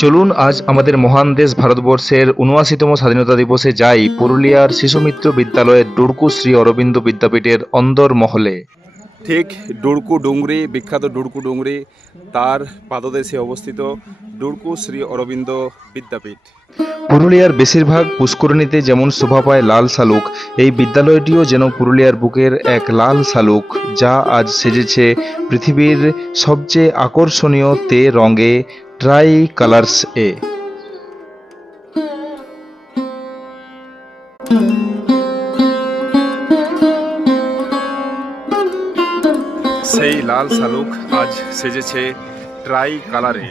চলুন আজ আমাদের মহান দেশ ভারতবর্ষের উনআশিতম স্বাধীনতা দিবসে যাই পুরুলিয়ার শিশুমিত্র বিদ্যালয়ের ডুরকু শ্রী অরবিন্দ বিদ্যাপীঠের অন্দর মহলে। ঠিক ডুড়কু ডুংরি বিখ্যাত ডুড়কু ডুংরি তার পাদদেশে অবস্থিত ডুড়কু শ্রী অরবিন্দ বিদ্যাপীঠ। পুরুলিয়ার বেশিরভাগ পুষ্করণীতে যেমন শোভা পায় লাল শালুক এই বিদ্যালয়টিও যেন পুরুলিয়ার বুকের এক লাল শালুক যা আজ সেজেছে পৃথিবীর সবচেয়ে আকর্ষণীয় তে রঙে ট্রাই কালার্স এ সেই লাল শালুক আজ সেজেছে ট্রাই কালারে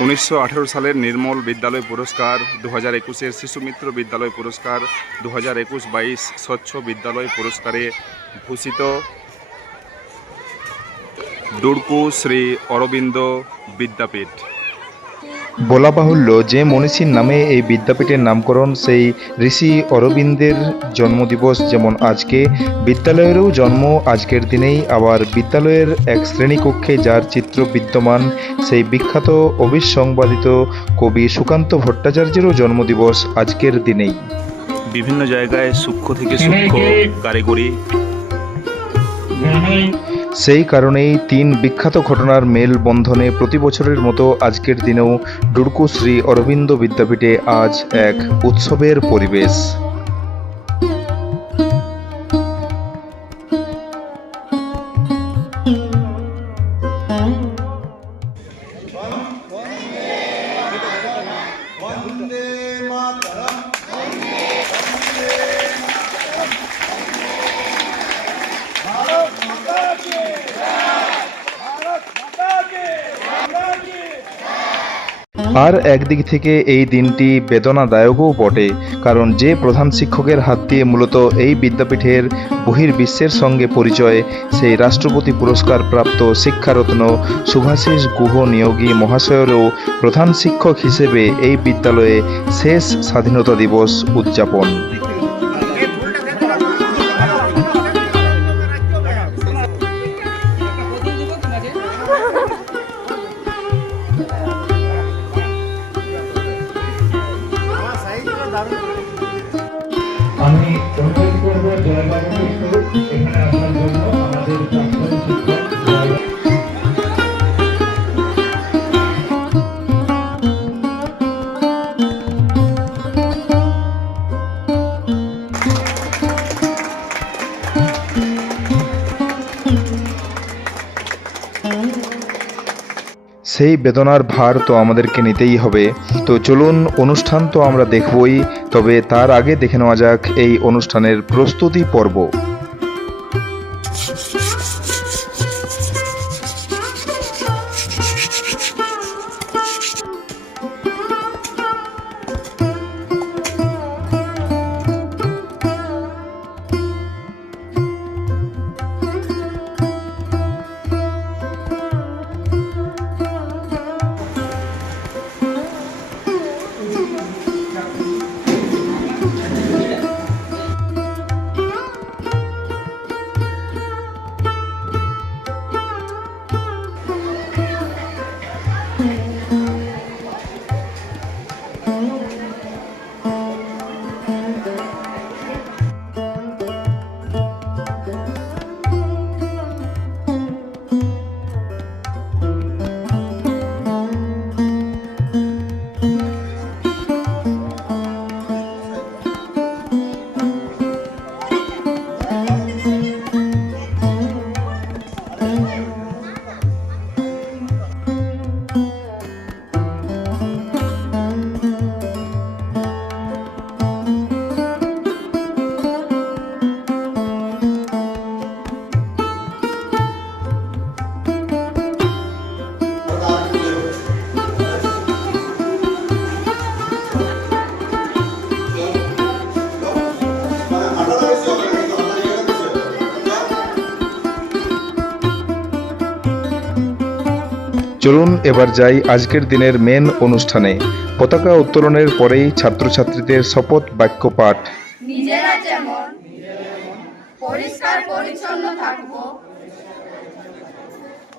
উনিশশো আঠেরো সালের নির্মল বিদ্যালয় পুরস্কার দু হাজার একুশের শিশুমিত্র বিদ্যালয় পুরস্কার দু হাজার একুশ বাইশ স্বচ্ছ বিদ্যালয় পুরস্কারে ভূষিত ডুড়কু শ্রী অরবিন্দ বিদ্যাপীঠ। বলা বাহুল্য যে মনীষীর নামে এই বিদ্যাপীঠের নামকরণ, সেই ঋষি অরবিন্দের জন্মদিবস যেমন আজকে, বিদ্যালয়েরও জন্ম আজকের দিনেই। আবার বিদ্যালয়ের এক শ্রেণীকক্ষে যার চিত্র বিদ্যমান, সেই বিখ্যাত অবিসংবাদিত কবি সুকান্ত ভট্টাচার্যেরও জন্মদিবস আজকের দিনেই। বিভিন্ন জায়গায় সূক্ষ্ম থেকে সূক্ষ্ম কারিগরি। সেই কারণেই তিন বিখ্যাত ঘটনার মেল বন্ধনে প্রতি বছরের মতো আজকের দিনেও ডুরকু শ্রী অরবিন্দ বিদ্যাপীঠে আজ এক উৎসবের পরিবেশ। আর একদিক থেকে এই দিনটি বেদনাদায়কও বটে, কারণ যে প্রধান শিক্ষকের হাত দিয়ে মূলত এই বিদ্যাপীঠের বহির্বিশ্বের সঙ্গে পরিচয়, সেই রাষ্ট্রপতি পুরস্কার প্রাপ্ত শিক্ষারত্ন সুভাষিস গুহ নিয়োগী মহাশয়েরও প্রধান শিক্ষক হিসেবে এই বিদ্যালয়ে শেষ স্বাধীনতা দিবস উদযাপন। সেই বেদনার ভার তো আমাদেরকে নিতেই হবে। তো চলুন, অনুষ্ঠান তো আমরা দেখবই, তবে তার আগে দেখে নেওয়া যাক এই অনুষ্ঠানের প্রস্তুতি পর্ব। চলুন এবার যাই আজকের দিনের মেন অনুষ্ঠানে। পতাকা উত্তোলনের পরেই ছাত্রছাত্রীদের শপথ বাক্য পাঠ। নিজেরা যেমন পরিষ্কার পরিচ্ছন্ন থাকব,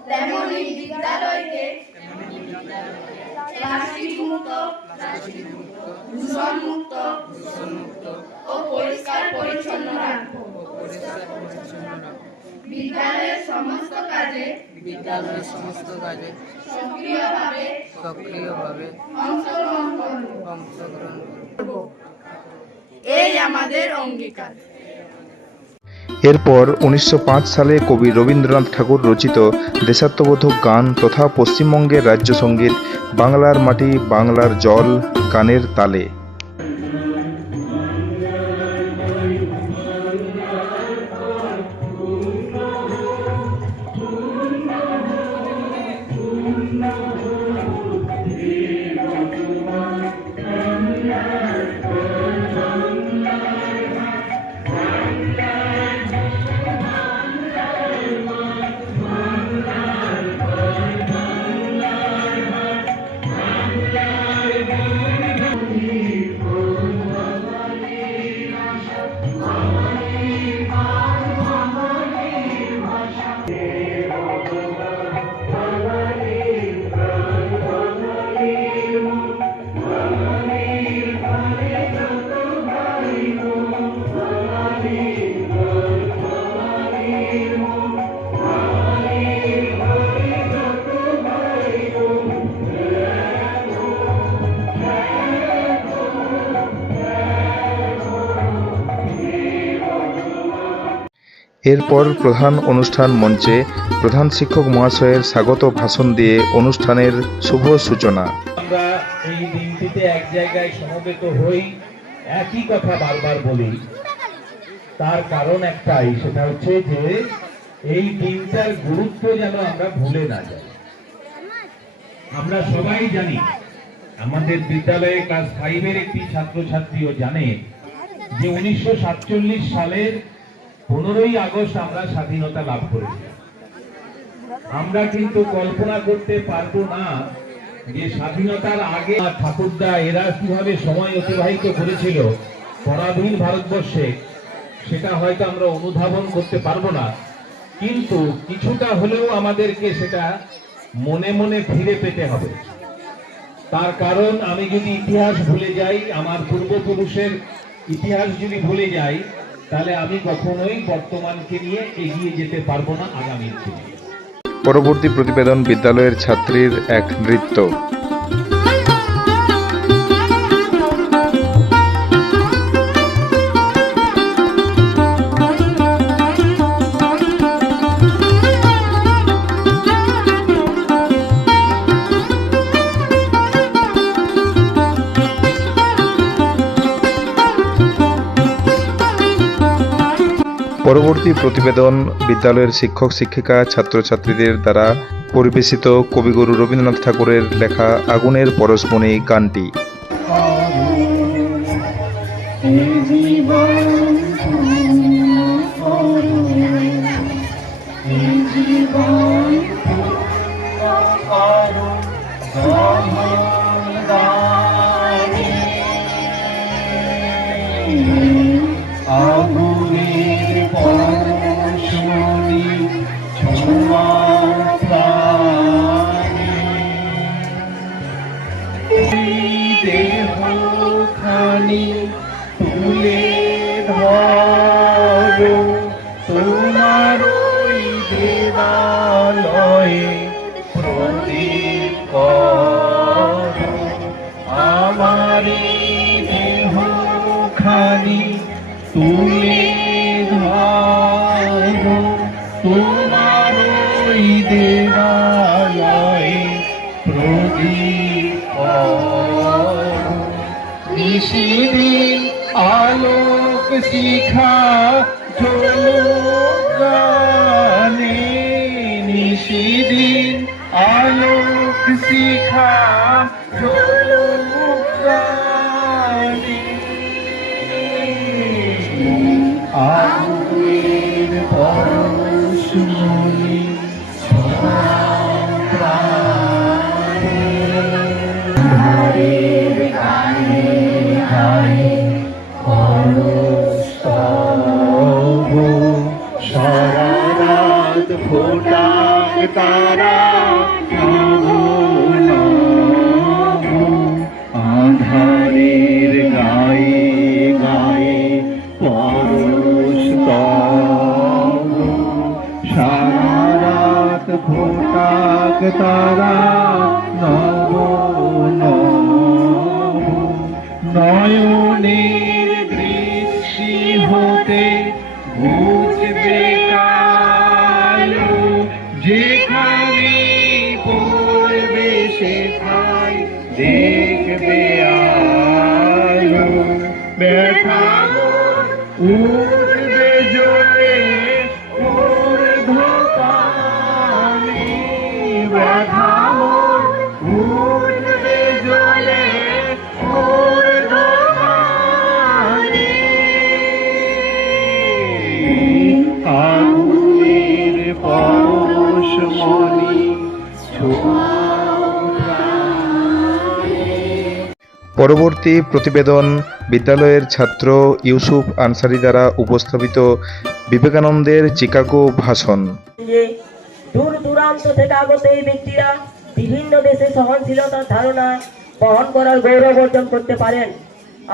তেমনি বিদ্যালয়কে প্লাস্টিক মুক্ত দূষণ মুক্ত ও পরিষ্কার পরিচ্ছন্ন রাখব। বিদ্যালয়ের সমস্ত কাজে বিদ্যালয়ের সমস্ত কাজে সক্রিয়ভাবে অংশগ্রহণ করব। এই আমাদের অঙ্গীকার। এরপর উনিশশো পাঁচ সালে কবি রবীন্দ্রনাথ ঠাকুর রচিত দেশাত্মবোধক গান তথা পশ্চিমবঙ্গের রাজ্য সংগীত বাংলার মাটি, বাংলার জল গানের তালে। এরপর প্রধান অনুষ্ঠান মঞ্চে প্রধান শিক্ষক মহাশয়ের স্বাগত ভাষণ দিয়ে অনুষ্ঠানের শুভ সূচনা। আমরা এই দিনটিতে এক জায়গায় সমবেত হই, একই কথা বারবার বলি। তার কারণ একটাই, সেটা হচ্ছে যে এই দিনটার গুরুত্ব যেন আমরা ভুলে না যাই। আমরা সবাই জানি, আমাদের বিদ্যালয়ে ক্লাস ফাইভের একটি ছাত্রছাত্রীও জানে যে উনিশশো সালের পনেরোই আগস্ট আমরা স্বাধীনতা লাভ করেছি। আমরা কিন্তু কল্পনা করতে পারব না যে স্বাধীনতার আগে ঠাকুরদা এরা কীভাবে সময় অতিবাহিত করেছিল পরাধীন ভারতবর্ষে, সেটা হয়তো আমরা অনুধাবন করতে পারব না। কিন্তু কিছুটা হলেও আমাদেরকে সেটা মনে মনে ফিরে পেতে হবে। তার কারণ আমি যদি ইতিহাস ভুলে যাই, আমার পূর্বপুরুষের ইতিহাস যদি ভুলে যাই তাহলে আমি কখনোই বর্তমানকে নিয়ে এগিয়ে যেতে পারব না আগামীর দিনে পরবর্তী প্রতিবেদন বিদ্যালয়ের ছাত্রীর এক নৃত্য। পরবর্তী প্রতিবেদন বিদ্যালয়ের শিক্ষক, শিক্ষিকা, ছাত্রছাত্রীদের দ্বারা পরিবেশিত কবিগুরু রবীন্দ্রনাথ ঠাকুরের লেখা আগুনের পরশমণি গানটি। নিশিদিন আলোক শিখা ঝলক গানে আগুনের পরশমণি তারা আধারের গায়ে গায়ে পরশ সারা রাত তারা নব নয়নে পরবর্তী প্রতিবেদন বিদ্যালয়ের ছাত্র ইউসুফ আনসারি দ্বারা উপস্থাপিত বিবেকানন্দের চিকাগো ভাষণ। দূর দূরান্ত থেকে আগত এই ব্যক্তিরা বিভিন্ন দেশে সহনশীলতার ধারণা বহন করার গৌরব অর্জন করতে পারেন।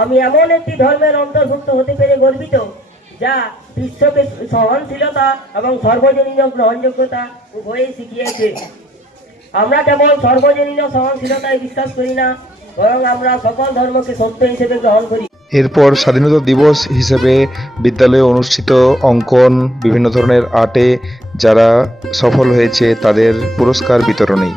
আমি এমন একটি ধর্মের অন্তর্ভুক্ত হতে পেরে গর্বিত, যা বিশ্বকে সহনশীলতা এবং সর্বজনীন গ্রহণযোগ্যতা উভয়ই শিখিয়েছে। আমরা কেবল সর্বজনীন সহনশীলতায় বিশ্বাস করি না বরং আমরা সকল ধর্মকে সত্য হিসেবে গ্রহণ করি। এরপর স্বাধীনতা দিবস হিসেবে বিদ্যালয়ে অনুষ্ঠিত অঙ্কন, বিভিন্ন ধরনের আর্টে যারা সফল হয়েছে, তাদের পুরস্কার বিতরণী।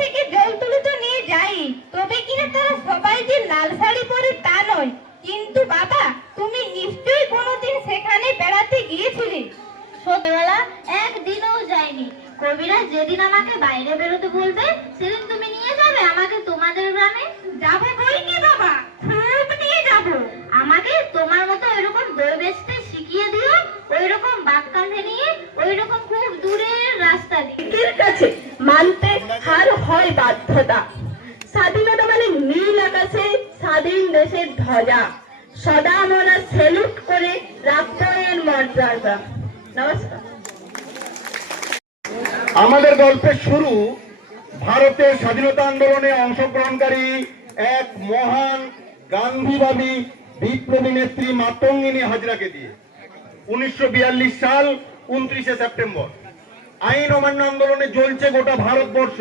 থেকে জল তুলে তো নিয়ে যাই তবে কিনা তারা সবাই যে লাল শাড়ি পরে তা নয় কিন্তু বাবা তুমি নিশ্চয়ই কোনোদিন সেখানে বেড়াতে গিয়েছিলে সত্যবেলা একদিনও যায়নি কবিরা যেদিন আমাকে বাইরে বেরোতে বলবে সেদিন তুমি নিয়ে যাবে আমাকে তোমাদের গ্রামে যাব বই কি বাবা খুব নিয়ে যাব আমাকে তোমার মতো এরকম দই বেচতে শিখিয়ে দিও ওই রকম বাঘ কাঁধে নিয়ে ওই রকম খুব দূরের রাস্তা দিয়ে ব্যক্তির কাছে মানতে হার বাধ্যতা স্বাধীনতা মানে নীল আকাশে, স্বাধীন দেশের ধ্বজা। সদা আমরা সেলুট করে এর মর্যাদা নমস্কার। আমাদের গল্পের শুরু ভারতের স্বাধীনতা আন্দোলনে অংশগ্রহণকারী এক মহান গান্ধীবাদী বিপ্লবী নেত্রী মাতঙ্গিনী হাজরাকে দিয়ে। উনিশশো বিয়াল্লিশ সাল, উনত্রিশে সেপ্টেম্বর। আইন অমান্য আন্দোলনে জ্বলছে গোটা ভারতবর্ষ।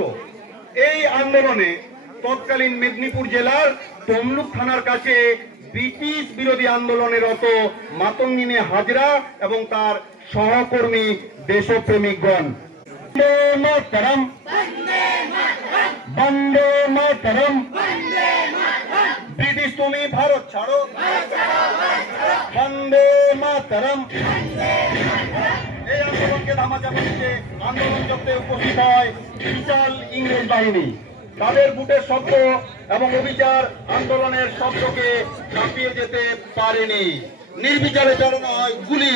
এই আন্দোলনে তৎকালীন মেদিনীপুর জেলার তমলুক থানার কাছে ব্রিটিশ বিরোধী আন্দোলনে রত মাতঙ্গিনী হাজরা এবং তার সহকর্মী দেশপ্রেমিকগণ। মাতরম। ব্রিটিশ তুমি ভারত ছাড়ো। বন্দে মাতরম। এই আন্দোলনকে ধামাচাপা দিতে আন্দোলন চক্রে উপস্থিত হয় বিশাল ইংরেজ বাহিনী। তাদের বুটের শব্দ এবং অবিচার আন্দোলনের শব্দকে কাঁপিয়ে যেতে পারেনি। নির্বিচারে চালানো হয় গুলি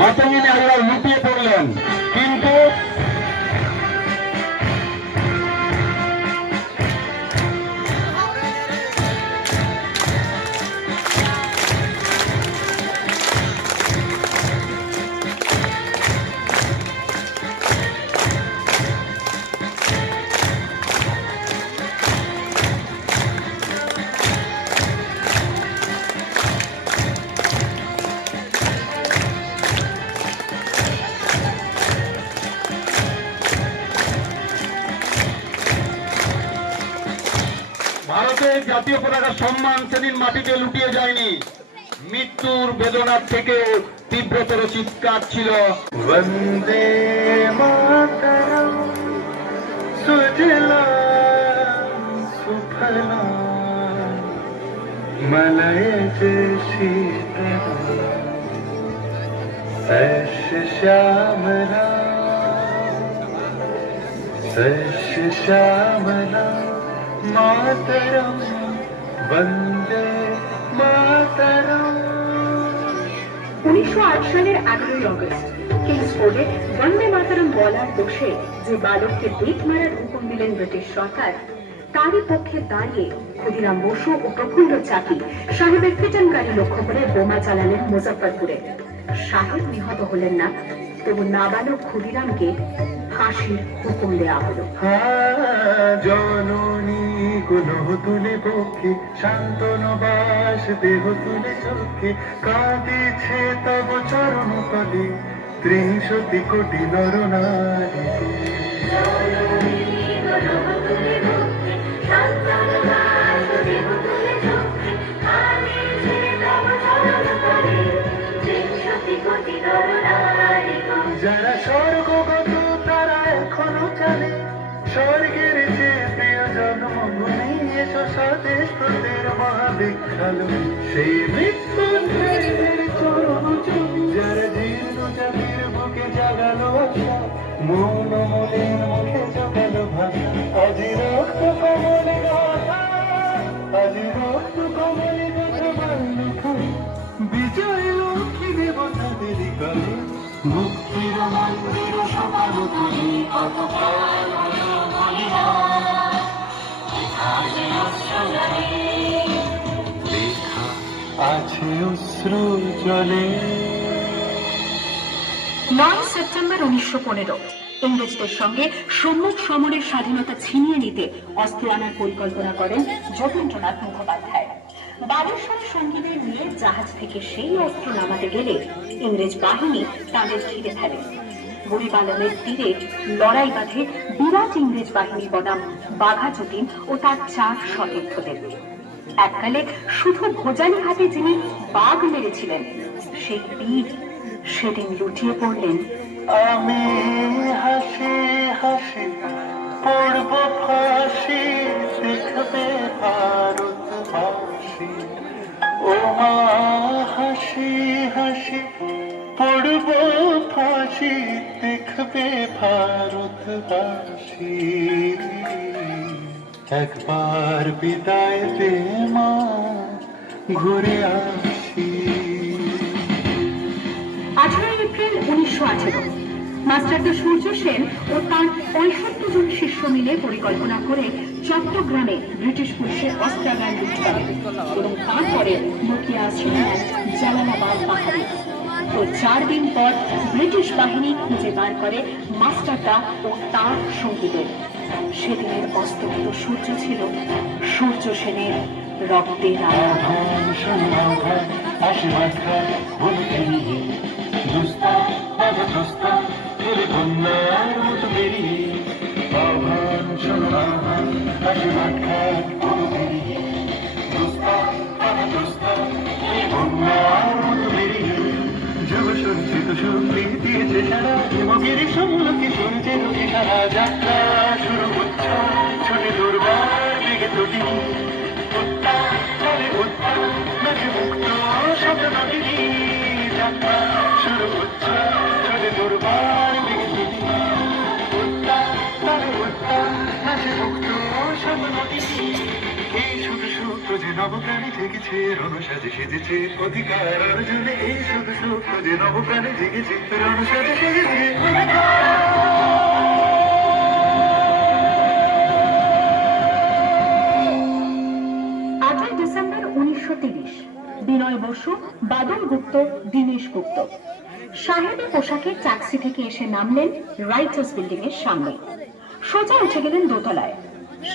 মাতঙ্গিনী আল্লাহ জাতীয় সম্মান সেদিন মাটিতে লুটিয়ে যায়নি। মৃত্যুর বেদনার থেকে তীব্রতর চিৎকার ছিল। বন্দে মাতরম, সুজলা বন্দে মাতরম। উনিশশো আট সালের এগারোই অগস্ট কিংসফোর্ডে বন্দে মাতারম বলার দোষে যে বালককে বেত মারার হুকুম দিলেন ব্রিটিশ সরকার তারই পক্ষে দাঁড়িয়ে ক্ষুদিরাম বসু ও প্রফুল্ল চাকি সাহেবের ফিটন গাড়ি লক্ষ্য করে বোমা চালালেন মুজফ্ফরপুরে। সাহেব নিহত হলেন না তবু নাবালক ক্ষুদিরামকে ফাঁসির হুকুম দেওয়া হলো। জননী গুলো তুলে পক্ষে শান্তন বাস দেহ তুলে চোখে কাঁদিছে তব চরণ তলে, ত্রিশতি কোটি নর মহাবিখ্যালো সেই মৃত্যুঞ্জয়ের চরণ যারা জীর্ণ জাতির বুকে জাগালো আশা মৌন মলিন মুখে জগালো ভাষা। আজি রক্ত কমলে গাথা আজি রক্ত কমলে বিজয় লক্ষ্মী দেবতাদের কালে, মুক্তির মন্দির সকাল তুমি কত কাল হলো বলিয়া নয় সেপ্টেম্বর উনিশশো পনেরো, ইংরেজদের সঙ্গে সম্মুখ সমরের স্বাধীনতা ছিনিয়ে নিতে অস্ত্র আনার পরিকল্পনা করেন যতীন্দ্রনাথ মুখোপাধ্যায়। বালেশ্বর সঙ্গীদের নিয়ে জাহাজ থেকে সেই অস্ত্র নামাতে গেলে ইংরেজ বাহিনী তাদের ঘিরে ফেলে। বুড়িবালনের তীরে লড়াই বাঁধে বিরাট ইংরেজ বাহিনী বনাম বাঘা যতীন ও তার চার সতীর্থদের। এককালে শুধু ভোজালি হাতে যিনি বাঘ মেরেছিলেন, সেই বীর সেদিন লুটিয়ে পড়লেন। আমি হাসি হাসি, পড়ব ফাঁসি দেখবে ভারতবাসী ও মা, হাসি হাসি, পড়ব ফাঁসি দেখবে ভারতবাসী একবার বিদায় দে মা, ঘুরে আসি। আঠারোই এপ্রিল উনিশশো আঠেরো। মাস্টারদা সূর্য সেন ও তার পঁয়ষট্টি জন শিষ্য মিলে পরিকল্পনা করে চট্টগ্রামে ব্রিটিশ পুলিশের অস্ত্রাগার লুটপাট এবং তারপরে লুকিয়ে আসছিলেন জালালাবাদ পাহাড়ে। তো চার দিন পর ব্রিটিশ বাহিনী খুঁজে বার করে মাস্টারদা ও তার সঙ্গীদের। সেদিনের অস্তমিত সূর্য ছিল। সূর্য সেনের রক্তের আলো আহ্বান সমাধান আশীর্বাদ খান বলতে নিয়ে দুস্তা বাধা প্রস্তা ফেলে বন্যার মতো বেরিয়ে আহ্বান সমাধান আশীর্বাদ খান বলতে নিয়ে দুস্তা বাধা প্রস্তা ফেলে বন্যার মতো বেরিয়ে যুব সঞ্চিত শক্তি দিয়েছে সারা যুবকের সম্মুখে সূর্যের সারা যাত্রা শুরু হচ্ছে। ছোট দুর্বার দিকে দুটি মুক্ত শব্দ যাত্রা শুরু হচ্ছে। যে নবপ্রাণী রণসাজে সেজেছে অধিকার এই শুধু সূত্র যে নবপ্রাণে জেগেছে রণ সাজে সেজেছে বিনয় বসু, বাদল গুপ্ত, দীনেশ গুপ্ত। সাহেবের পোশাকে ট্যাক্সি থেকে এসে নামলেন রাইটার্স বিল্ডিং এর সামনে। সোজা উঠে গেলেন দোতলায়।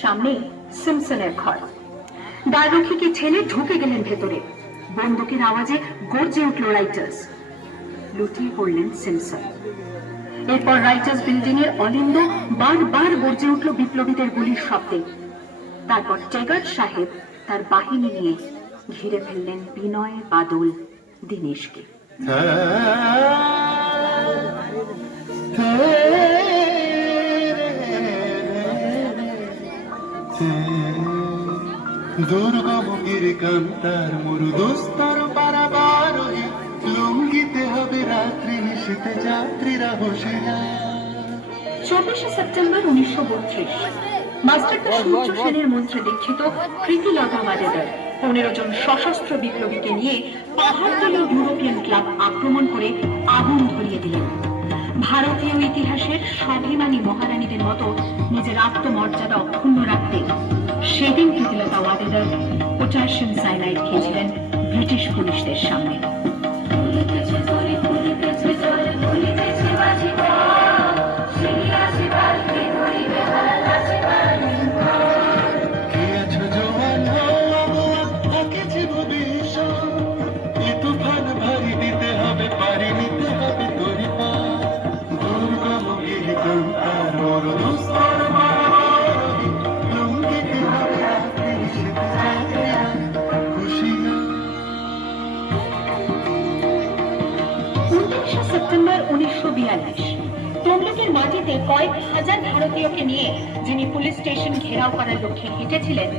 সামনে সিমসনের ঘর। দ্বাররক্ষীকে ছেলে ঢুকে গেলেন ভেতরে। বন্দুকের আওয়াজে গর্জে উঠল রাইটার্স। লুটিয়ে পড়লেন সিমসন এরপর রাইটার্স বিল্ডিং এর অলিন্দ বারবার গর্জে উঠল বিপ্লবীদের গুলির শব্দে। তারপর টেগার সাহেব তার বাহিনী নিয়ে ঘিরে ফেললেন বিনয় বাদল দীনেশকে। দুর্গমুখীর কান্তার পারাবার লুঙ্গিতে হবে রাত্রি নিশীতে যাত্রীরা হুঁশিয়ার চব্বিশে সেপ্টেম্বর উনিশশো বত্রিশ। সূর্য সেনের মন্ত্রে দীক্ষিত প্রীতিলতা ওয়াদেদার পনেরো জন সশস্ত্র বিপ্লবীকে নিয়ে পাহাড়তলি ইউরোপিয়ান ক্লাব আক্রমণ করে আগুন ধরিয়ে দিলেন। ভারতীয় ইতিহাসের স্বাভিমানী মহারানীদের মতো নিজের আত্মমর্যাদা অক্ষুণ্ণ রাখতে সেদিন প্রীতিলতা ওয়াদেদার পটাশিয়াম সাইনাইড খেয়েছিলেন ব্রিটিশ পুলিশদের সামনে। তমলুকের কয়েক হাজার ভারতীয়কে নিয়ে যিনি পুলিশ স্টেশন ঘেরাও করার লক্ষ্যে হেঁটেছিলেন,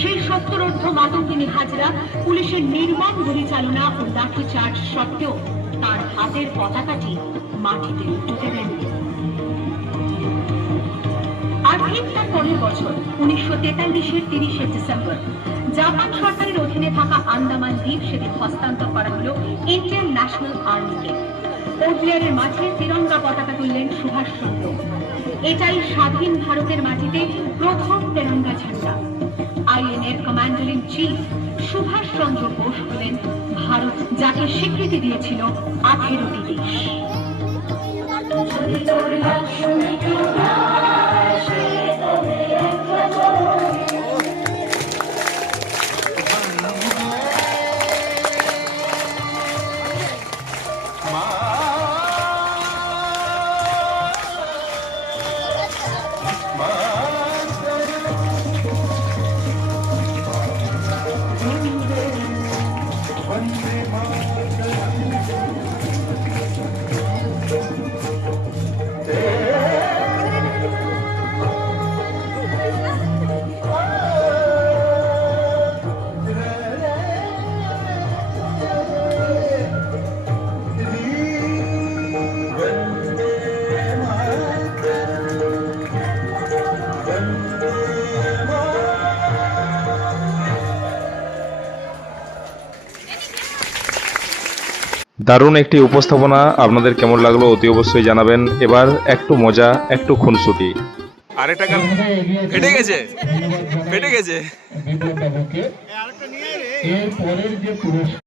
সেই সত্তরোর্ধ মাতঙ্গিনী হাজরা, পুলিশের নির্মম গুলিচালনা ও লাঠিচার্জ সত্ত্বেও তার হাতের পতাকাটি মাটিতে টুকে দেননি। আর ঠিক তার পরের বছর, উনিশশো তেতাল্লিশের তিরিশে ডিসেম্বর, জাপান সরকারের অধীনে থাকা আন্দামান দ্বীপ সেদিন হস্তান্তর করা হলো ইন্ডিয়ান ন্যাশনাল আর্মিকে। কোচবিহারের মাঠে তিরঙ্গা পতাকা তুললেন সুভাষচন্দ্র এটাই স্বাধীন ভারতের মাটিতে প্রথম তেরঙ্গা ঝান্ডা। আইএনএর commander in chief Subhash Chandra Bose হলেন ভারত, যাকে স্বীকৃতি দিয়েছিল আঠেরোটি দেশ। দারুণ একটি উপস্থাপনা। আপনাদের কেমন লাগল অতি অবশ্যই জানাবেন। এবার একটু মজা একটু খুনসুটি। আরেকটা গান ফেটে গেছে? ফেটে গেছে? বিপ্লব বাবুকে এর পরের যে পুরস্কার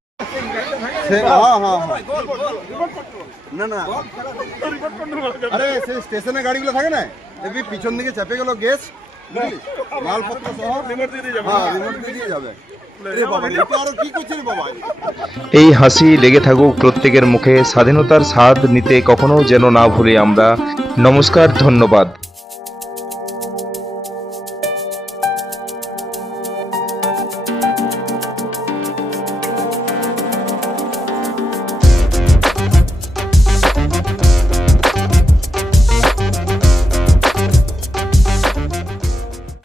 না না। আরে স্টেশনে গাড়িগুলো থাকে না? দেখবি পিছন দিকে চেপে গেল গ্যাস বুঝলি? মালপত্র সহ। রিমোট দিয়ে যাবে। হ্যাঁ রিমোট দিয়ে যাবে। এই হাসি লেগে থাকুক প্রত্যেকের মুখে, স্বাধীনতার স্বাদ নিতে কখনো যেন না ভুলি আমরা। নমস্কার, ধন্যবাদ।